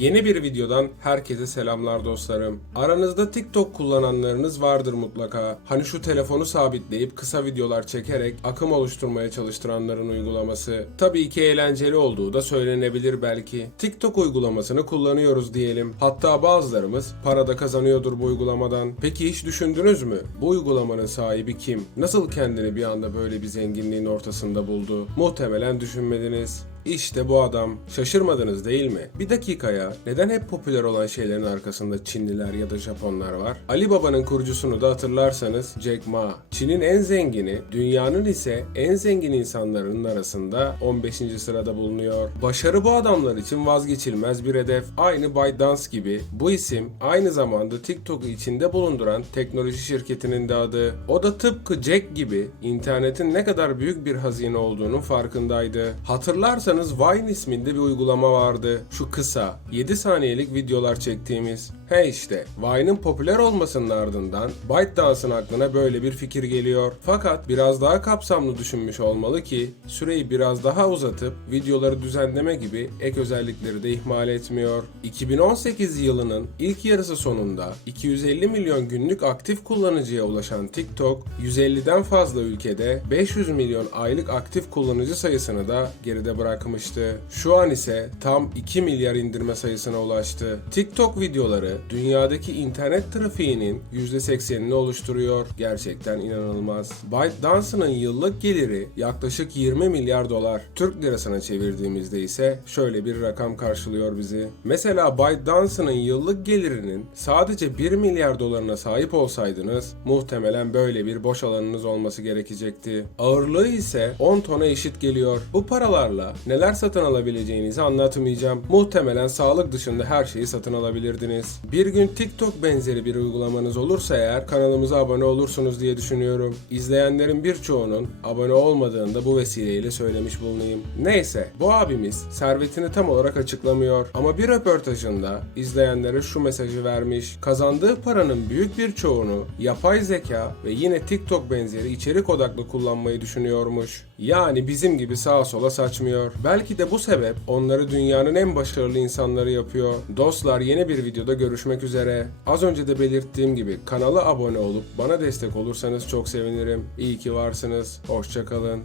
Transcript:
Yeni bir videodan herkese selamlar dostlarım. Aranızda TikTok kullananlarınız vardır mutlaka. Hani şu telefonu sabitleyip kısa videolar çekerek akım oluşturmaya çalıştıranların uygulaması. Tabii ki eğlenceli olduğu da söylenebilir belki. TikTok uygulamasını kullanıyoruz diyelim. Hatta bazılarımız para da kazanıyordur bu uygulamadan. Peki hiç düşündünüz mü? Bu uygulamanın sahibi kim? Nasıl kendini bir anda böyle bir zenginliğin ortasında buldu? Muhtemelen düşünmediniz. İşte bu adam. Şaşırmadınız değil mi? Bir dakikaya neden hep popüler olan şeylerin arkasında Çinliler ya da Japonlar var? Ali Baba'nın kurucusunu da hatırlarsanız Jack Ma. Çin'in en zengini, dünyanın ise en zengin insanlarının arasında 15. sırada bulunuyor. Başarı bu adamlar için vazgeçilmez bir hedef. Aynı ByteDance gibi bu isim aynı zamanda TikTok'u içinde bulunduran teknoloji şirketinin de adı. O da tıpkı Jack gibi internetin ne kadar büyük bir hazine olduğunun farkındaydı. Hatırlarsanız Vine isminde bir uygulama vardı. Şu kısa 7 saniyelik videolar çektiğimiz. He işte Vine'ın popüler olmasının ardından ByteDance'ın aklına böyle bir fikir geliyor. Fakat biraz daha kapsamlı düşünmüş olmalı ki süreyi biraz daha uzatıp videoları düzenleme gibi ek özellikleri de ihmal etmiyor. 2018 yılının ilk yarısı sonunda 250 milyon günlük aktif kullanıcıya ulaşan TikTok, 150'den fazla ülkede 500 milyon aylık aktif kullanıcı sayısını da geride bırakmıştı. Şu an ise tam 2 milyar indirme sayısına ulaştı. TikTok videoları dünyadaki internet trafiğinin %80'ini oluşturuyor. Gerçekten inanılmaz. ByteDance'ın yıllık geliri yaklaşık 20 milyar dolar. Türk lirasına çevirdiğimizde ise şöyle bir rakam karşılıyor bizi. Mesela ByteDance'ın yıllık gelirinin sadece 1 milyar dolarına sahip olsaydınız muhtemelen böyle bir boş alanınız olması gerekecekti. Ağırlığı ise 10 tona eşit geliyor. Bu paralarla neler satın alabileceğinizi anlatmayacağım. Muhtemelen sağlık dışında her şeyi satın alabilirdiniz. Bir gün TikTok benzeri bir uygulamanız olursa eğer kanalımıza abone olursunuz diye düşünüyorum. İzleyenlerin birçoğunun abone olmadığını da bu vesileyle söylemiş bulunayım. Neyse bu abimiz servetini tam olarak açıklamıyor ama bir röportajında izleyenlere şu mesajı vermiş. Kazandığı paranın büyük bir çoğunu yapay zeka ve yine TikTok benzeri içerik odaklı kullanmayı düşünüyormuş. Yani bizim gibi sağa sola saçmıyor. Belki de bu sebep onları dünyanın en başarılı insanları yapıyor. Dostlar yeni bir videoda görüşmek üzere. Az önce de belirttiğim gibi kanala abone olup bana destek olursanız çok sevinirim. İyi ki varsınız. Hoşçakalın.